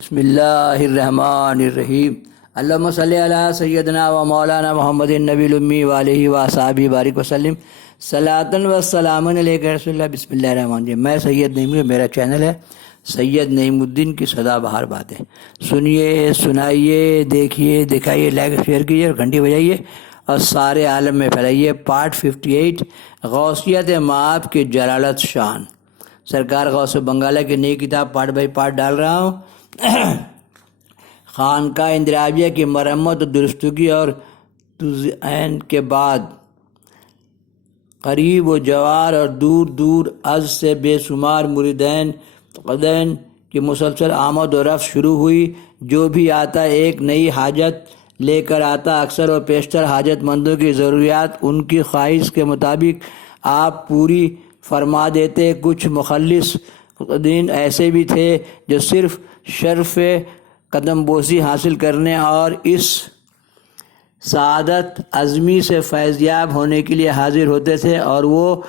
بسم اللہ الرحمن الرحیم اللہم صلی علی سیدنا و مولانا محمد النبی الامی وآلہ وصحبہ بارک وسلم صلاۃ و سلام علیک رسول اللہ۔ بسم اللہ الرحمن الرحیم۔ میں سید نعیم، میرا چینل ہے سید نعیم الدین کی سدا بہار باتیں۔ سنیے، سنائیے، دیکھیے، دکھائیے، لائک شیئر کیجیے اور گھنٹی بجائیے اور سارے عالم میں پھیلائیے۔ پارٹ 58 غوثیت مآب کی جلالت شان۔ سرکار غوث بنگالہ کی نئی کتاب پارٹ بائی پارٹ ڈال رہا ہوں۔ خانقاہ اندرابیہ کی مرمت و درستگی اور تزئین کے بعد قریب و جوار اور دور دور از سے بے شمار مریدین قدین کی مسلسل آمد و رفت شروع ہوئی۔ جو بھی آتا ایک نئی حاجت لے کر آتا، اکثر و بیشتر حاجت مندوں کی ضروریات ان کی خواہش کے مطابق آپ پوری فرما دیتے۔ کچھ مخلص دین ایسے بھی تھے جو صرف شرف قدم بوسی حاصل کرنے اور اس سعادت عظمی سے فیضیاب ہونے کے لیے حاضر ہوتے تھے، اور وہ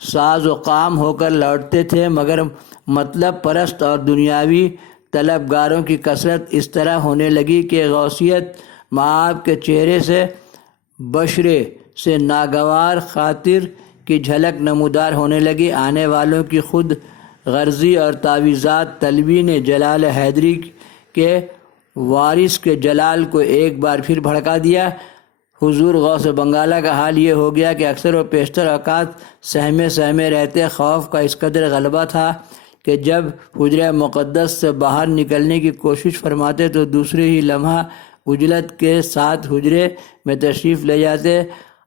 ساز و قام ہو کر لوٹتے تھے، مگر مطلب پرست اور دنیاوی طلبگاروں کی کثرت اس طرح ہونے لگی کہ غوثیت مآب کے چہرے سے بشرے سے ناگوار خاطر کی جھلک نمودار ہونے لگی۔ آنے والوں کی خود غرضی اور تعویذات طلبی نے جلال حیدری کے وارث کے جلال کو ایک بار پھر بھڑکا دیا۔ حضور غوث بنگالہ کا حال یہ ہو گیا کہ اکثر و بیشتر اوقات سہمے رہتے۔ خوف کا اس قدر غلبہ تھا کہ جب حجرہ مقدس سے باہر نکلنے کی کوشش فرماتے تو دوسرے ہی لمحہ عجلت کے ساتھ حجرے میں تشریف لے جاتے۔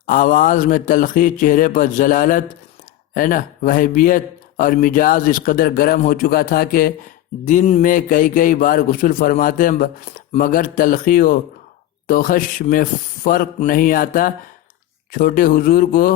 آواز میں تلخی، چہرے پر ذلالت وہیبیت اور مزاج اس قدر گرم ہو چکا تھا کہ دن میں کئی بار غسل فرماتے، مگر تلخی و توخش میں فرق نہیں آتا۔ چھوٹے حضور کو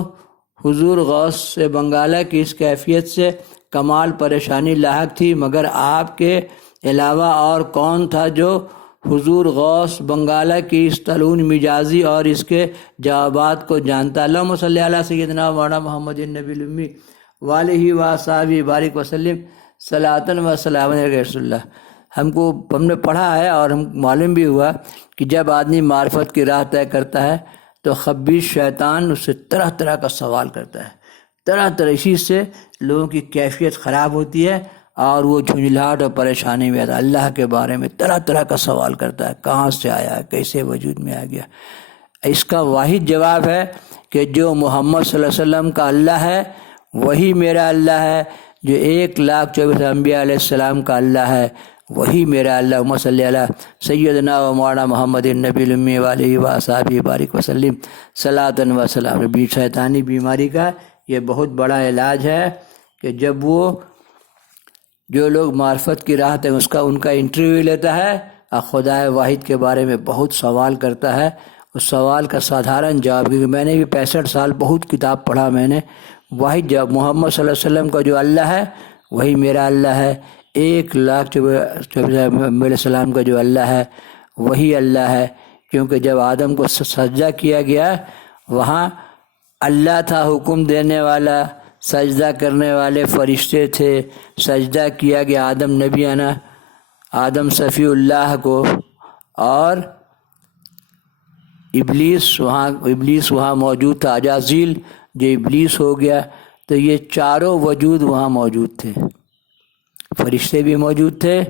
حضور غوث بنگالہ کی اس کیفیت سے کمال پریشانی لاحق تھی، مگر آپ کے علاوہ اور کون تھا جو حضور غوث بنگالہ کی اس طلون مزاجی اور اس کے جوابات کو جانتا۔ اللہم صلی علی سیدنا مولانا محمد النبی الامی وآلہ وصحبہ بارک وسلم صلاۃ و سلام علیہ رسول اللہ۔ ہم نے پڑھا ہے اور ہم معلوم بھی ہوا کہ جب آدمی معرفت کی راہ طے کرتا ہے تو خبیث شیطان اس سے طرح طرح کا سوال کرتا ہے، طرح اسی سے لوگوں کی کیفیت خراب ہوتی ہے اور وہ جھنجھلاہٹ اور پریشانی میں آتا ہے۔ اللہ کے بارے میں طرح کا سوال کرتا ہے، کہاں سے آیا، کیسے وجود میں آ گیا۔ اس کا واحد جواب ہے کہ جو محمد صلی اللہ علیہ وسلم کا اللہ ہے وہی میرا اللہ ہے، جو 1,24,000 انبیاء علیہ السلام کا اللہ ہے وہی میرا اللہ۔ اللہم صلی علی سیدنا و مولانا محمد النبی الامی وآلہ وصحبہ بارک وسلم صلاۃ و سلام۔ شیطانی بیماری کا یہ بہت بڑا علاج ہے کہ جب وہ جو لوگ معرفت کی راہ تھے ان کا انٹرویو لیتا ہے اور خدا واحد کے بارے میں بہت سوال کرتا ہے، اس سوال کا سادھارن جواب، کیونکہ میں نے بھی 65 سال بہت کتاب پڑھا، میں نے واحد جواب محمد صلی اللہ علیہ وسلم کا جو اللہ ہے وہی میرا اللہ ہے، 1,24,000 علیہ السلام کا جو اللہ ہے وہی اللہ ہے۔ کیونکہ جب آدم کو سجدہ کیا گیا وہاں اللہ تھا حکم دینے والا، سجدہ کرنے والے فرشتے تھے، سجدہ کیا گیا آدم نبی آدم صفی اللہ کو، اور ابلیس وہاں موجود تھا، عزازیل جو ابلیس ہو گیا، تو یہ چاروں وجود وہاں موجود تھے۔ فرشتے بھی موجود تھے،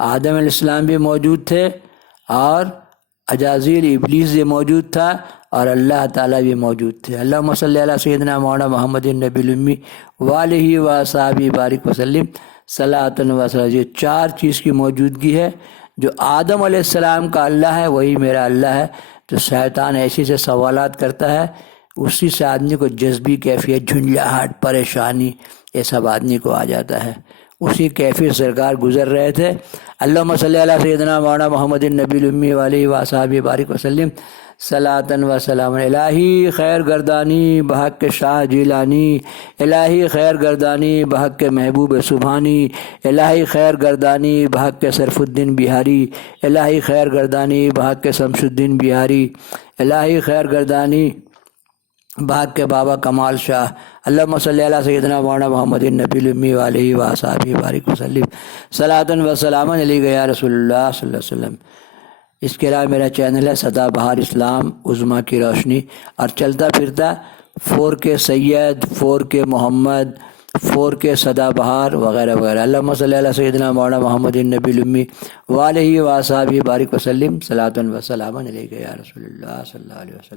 آدم علیہ السلام بھی موجود تھے، اور عزازیل ابلیس بھی موجود تھا، اور اللہ تعالیٰ بھی موجود تھے۔ اللہم صلی علی سیدنا مولانا محمد النبی الامی وآلہ وصحبہ بارک وسلم صلاۃ و سلام۔ یہ چار چیز کی موجودگی ہے۔ جو آدم علیہ السلام کا اللہ ہے وہی میرا اللہ ہے۔ تو شیطان ایسے سے سوالات کرتا ہے، اسی سے آدمی کو جذبی کیفیت، جھنجھلاہٹ، پریشانی، یہ سب آدمی کو آ جاتا ہے۔ اسی کیفیت سرکار گزر رہے تھے۔ اللہم صلی علی سیدنا مولانا محمد النبی الامی وآلہ وصحبہ بارک وسلم صلاۃ و سلام۔ الہی خیر گردانی بحق شاہ جیلانی، الہی خیر گردانی بحق محبوب سبحانی، الہی خیر گردانی بحق صرف الدین بہاری، الہی خیر گردانی بحق شمس الدین بہاری، الہی خیر گردانی بھاگ کے بابا کمال شاہ، اللہم صلی علی سیدنا مولانا محمد النبی الامی علیہ وصحبہ بارک وسلم صلاۃ و سلام علیک یا رسول اللہ صلی اللہ علیہ وسلم۔ اس کے علاوہ میرا چینل ہے سدا بہار اسلام عظمیٰ کی روشنی، اور چلتا پھرتا 4K سید، 4K محمد، 4K سدا بہار وغیرہ وغیرہ۔ اللہم صلی علی سیدنا مولانا محمد النبی الامی وعلیہ وصحبہ بارک وسلم صلاۃ و سلام علیک یا رسول اللہ صلی اللہ علیہ وسلم۔